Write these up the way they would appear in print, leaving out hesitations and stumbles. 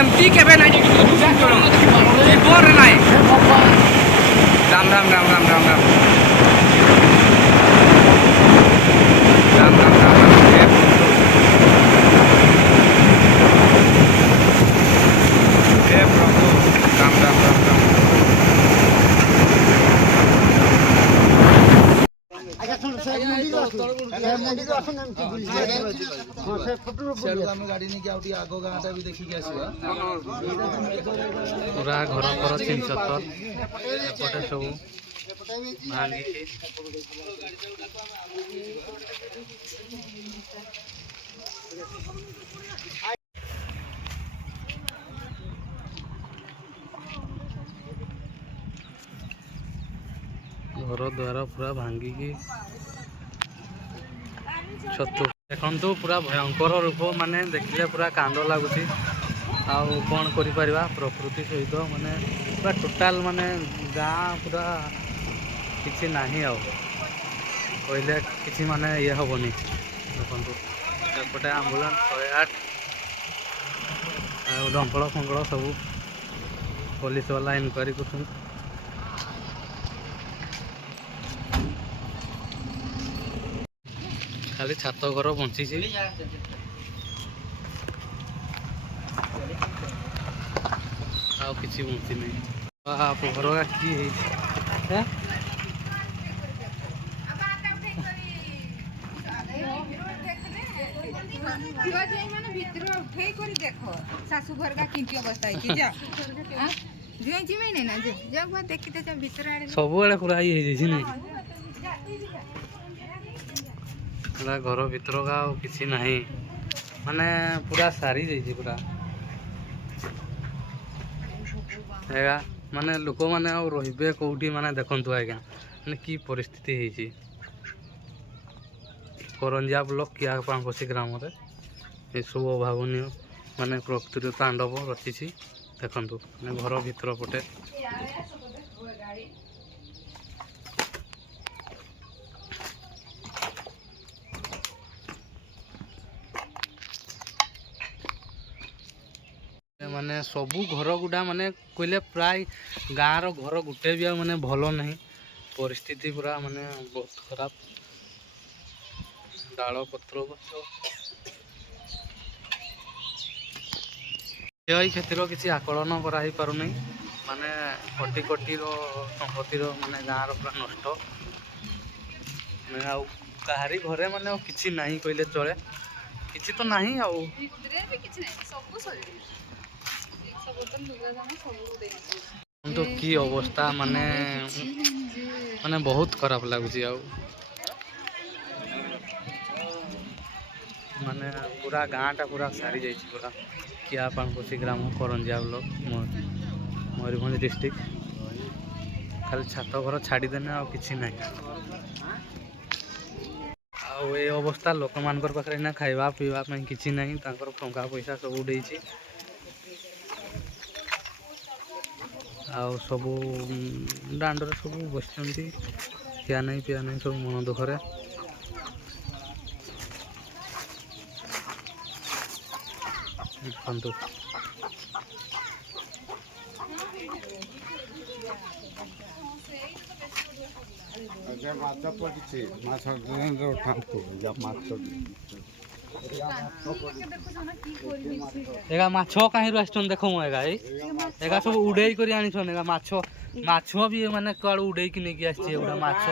एमती केबे नहीं जीवन नहीं राम राम राम राम राम राम राम राम राम हे प्रभु राम राम राम राम गाड़ी नहीं कि आगो गाँटा भी देखिक आसवा पूरा घर पर चिन छतर एपटे सब भांगी घर द्वार पूरा भांगिकी छतु देखु पूरा भयंकर रूप माने देखिले पूरा कांद लगुच कौन कर प्रकृति सहित माने पूरा टोटाल माने गाँ पूरा किसी ना कहले कि माने ये हेनी देखु एपटे आम्बुलांस 108 दमकल फंकल सब पुलिस वाला इनक्वारी कर खाली छात घर बंची आ किसी बंची नहीं घर कि सासू घर का किंती अवस्था है जा जुई जी में नहीं ना जा जा देखते जा भीतर आड़े सब आड़े पूरा ये नहीं घर भीतर का किसी नहीं माने पूरा सारी जाइए पूरा एगा माने लोक माने रे कौटी माने देखु आज्ञा माने की परिस्थिति है करंजिया ब्लॉक किया पांकोसी ग्राम रे ये सब अभावनीय माने प्रकृति तांडव रची देखु माने घर भीतर पटे माने सबू घर गुडा माने कहले प्राय गाँव घर गुटे भी माने भल नहीं परिस्थिति पूरा माने बहुत खराब डाल पत्र क्षतिर किसी आकलन कराई पार नहीं माने कोटी कोटी संपत्तिर माने गाँव पूरा नष्ट माने कहारी घरे माने किसी नहीं कहले चले किसी तो नहीं तो की अवस्था माने माने बहुत खराब लगुच माने पूरा गाँटा पूरा सारी जाइए पूरा किया पांकोसी ग्राम करंजिया ब्लॉक मयूरभंज डिस्ट्रिक्ट खाली छात घर छाड़देने आ कि ना ये अवस्था लोक मान पाखे खावा पीवा कि ना टंका पैसा सब उड़े आउ सब दांडर सब बस खिया नहीं पिया नहीं सब मन दुखरे देखु एगा माछ कहीं आसन देख एगा सब उड़े कर आनीछन एगा माछ माछ भी माने कड़ उड़े की नहीं आसी माछ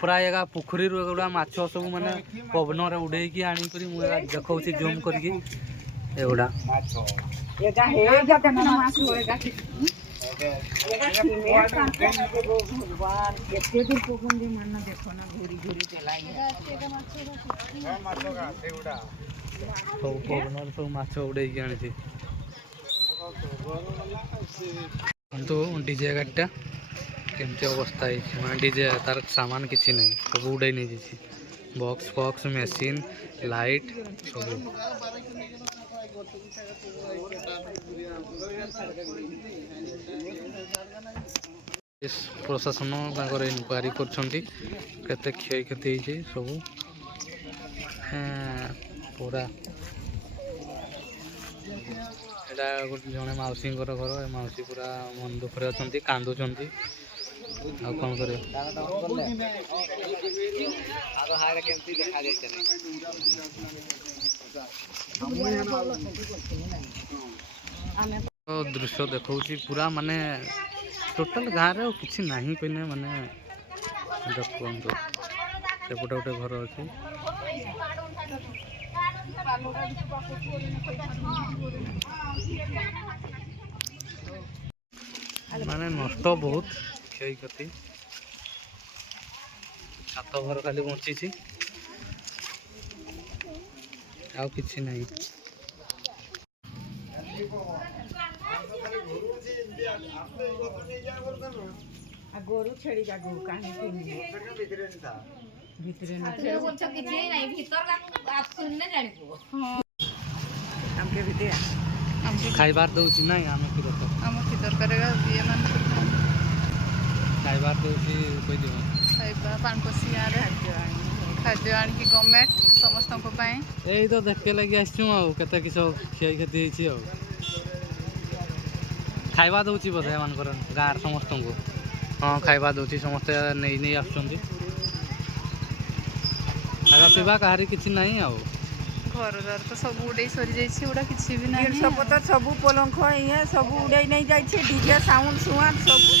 पूरा एगा पोखरी एगुड़ा माछ सब माने पवन उड़े की आनी देखा जूम करके एगुड़ा पवन सब माछ उड़े की आनी डीजे गाड़ीटा केमती अवस्था है डीजे तार सामान किसी नहीं सब उड़े नहीं जाइए बॉक्स फॉक्स मेसीन लाइट सब प्रशासन इनक्वारी कर क्षय क्षति सब पूरा ଏଇଟା ଗୋଟେ ଜଣେ ମାଉସୀଙ୍କର ଘର। ଏ ମାଉସୀ ପୁରା ମନ ଦୁଃଖରେ ଅଛନ୍ତି, କାନ୍ଦୁଛନ୍ତି। ଆଉ କ'ଣ କରିବ? ଦୃଶ୍ୟ ଦେଖଉଛି ପୁରା ମାନେ ଟୋଟାଲ ଗାଁରେ ଆଉ କିଛି ନାହିଁ କହିଲେ ମାନେ ଦେଖନ୍ତୁ ସେପଟେ ଗୋଟେ ଘର ଅଛି। ମାନେ ନଷ୍ଟ ବହୁତ କ୍ଷୟକ୍ଷତି। ଛାତ ଘର ଖାଲି ବଞ୍ଚିଛି, ଆଉ କିଛି ନାହିଁ। ଗୋରୁ ଛେଳି ଯାକୁ କାହିଁକି ଭିତରେ ଖାଇବାର ଦଉଛି ନାଇଁ ଆମେ କି ଖାଇବାର ଦଉଛି କହିଦେବ ଖାଇବା ପାନପୋଷି ଗାଁରେ ଖାଦ୍ୟ ଆଣିକି ଗଭର୍ଣ୍ଣମେଣ୍ଟ ସମସ୍ତଙ୍କ ପାଇଁ। ଏଇ ତ ଦେଖେ ଲାଗି ଆସିଛୁ ଆଉ କେତେ କିଛି କ୍ଷୟକ୍ଷତି ହେଇଛି ଆଉ ଖାଇବା ଦଉଛି ବୋଧେ ଏମାନଙ୍କର ଗାଁରେ ସମସ୍ତଙ୍କୁ। ହଁ ଖାଇବା ଦଉଛି, ସମସ୍ତେ ନେଇ ଆସୁଛନ୍ତି। ଖାଇବା ପିଇବା କାହାରି କିଛି ନାହିଁ ଆଉ। ଘର ଦ୍ୱାର ତ ସବୁ ଉଡ଼େଇ ସରିଯାଇଛି, ଗୁଡ଼ା କିଛି ବି ନାହିଁ। ଜିନିଷପତ୍ର ସବୁ ପଲଙ୍କ ଇଏ ସବୁ ଉଡ଼େଇ ନେଇ ଯାଇଛି। ଡିଜେ ସାଉଣ୍ଡ ସୁଆଣ୍ଡ ସବୁ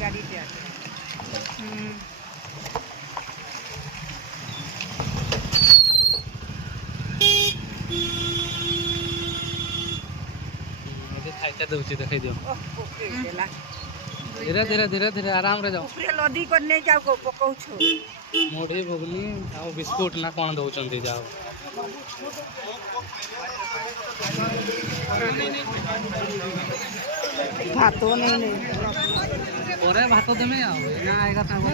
ଗାଡ଼ିଟେ ଖାଇତେ ଦଉଛି ଦେଖାଇ ଦିଅ। ଧୀରେ ଧୀରେ ଧୀରେ ଧୀରେ ଆରାମରେ ଯାଉ। ଲଦି କରି ନେଇ ଯାଉ ପକଉଛୁ। ମୁଢ଼ି ଘୁଗୁନି ଆଉ ବିସ୍କୁଟ ନା କ'ଣ ଦଉଛନ୍ତି ଯାଉ। ଭାତ ନେଇ ପରେ ଭାତ ଦେମେ ଆଉ ନା ଆଇଗା ତାଙ୍କ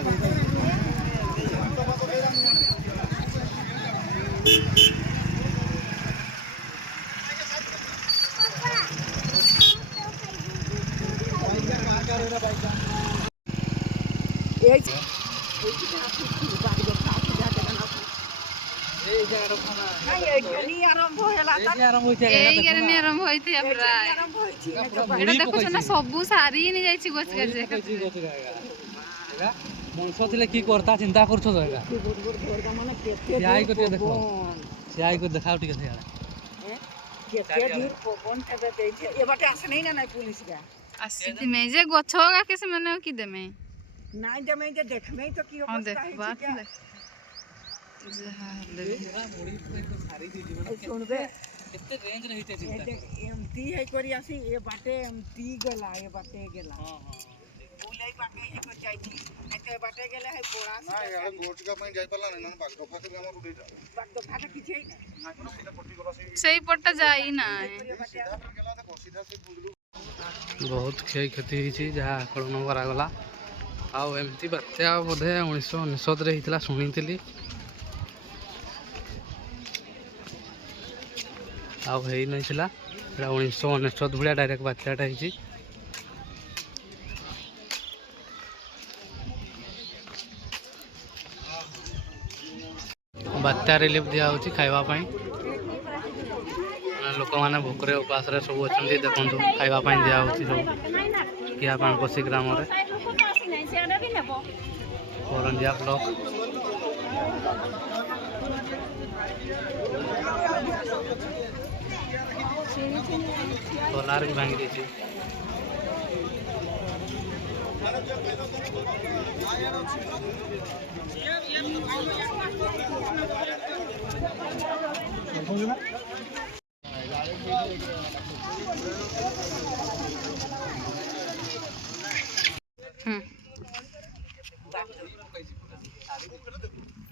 ସବୁ ସାରି ଯାଇଛି ମଣିଷ ଥିଲେ କି କରତା ଚିନ୍ତା କରୁଛ ତ ଏକା ଦେଖ ସିଆଇ କରି ଦେଖାଉ ଟିକେ ଆସିଥିମେ ଯେ ଗଛ କାକେ ସେମାନେ କି ଦେମେ ନାଇଁ ଦେମେ ଯେ ଦେଖମେ ତ କି ଅବସ୍ଥା ହେଇଛି। ଶୁଣବେ ଏମତି ହେଇକରି ଆସି ଏ ବାଟେ ଏମତି ଗଲା, ଏ ବାଟେ ଗଲା ବୁଲେଇ ବାଟେ ହେଇକରି ଯାଇଛି। ଏ ବାଟେ ଗଲେ ହେଇ ପଡା କିଛି ସେଇ ପଟଟା ଯାଇ ନା। ବହୁତ କ୍ଷୟକ୍ଷତି ହେଇଛି ଯାହା ଆକଳନ କରାଗଲା। ଆଉ ଏମିତି ବାତ୍ୟା ବୋଧେ 1999ରେ ହେଇଥିଲା ଶୁଣିଥିଲି, ଆଉ ହେଇନଥିଲା। ଏଇଟା 1999 ଭଳିଆ ଡାଇରେକ୍ଟ ବାତ୍ୟାଟା ହେଇଛି। ବାତ୍ୟା ରିଲିଫ୍ ଦିଆହେଉଛି ଖାଇବା ପାଇଁ। ଲୋକମାନେ ଭୋକରେ ଉପାସରେ ସବୁ ଅଛନ୍ତି। ଦେଖନ୍ତୁ ଖାଇବା ପାଇଁ ଦିଆହେଉଛି ସବୁ କିଆ ପାଣପୋଷି ଗ୍ରାମରେ କରଞ୍ଜିଆ ବ୍ଲକ। ସୋଲାର ବି ଭାଙ୍ଗି ଦେଇଛି।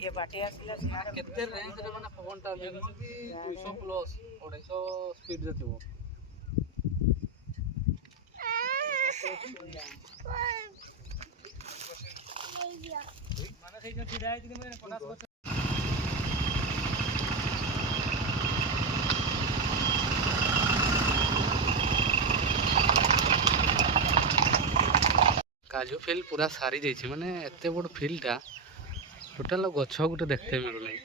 ଏ ବାଟେ ଆସିଲା କେତେ ରେଞ୍ଜରେ ମାନେ ପବନଟା 200 ପ୍ଲସ୍ 250 ସ୍ପିଡରେ ଥିବ। କାଜୁ ଫିଲ୍ଡ ପୁରା ସାରି ଯାଇଛି, ମାନେ ଏତେ ବଡ଼ ଫିଲ୍ଡଟା ଟୋଟାଲ ଗଛ ଗୋଟେ ଦେଖତେ ମିଳୁନାହିଁ।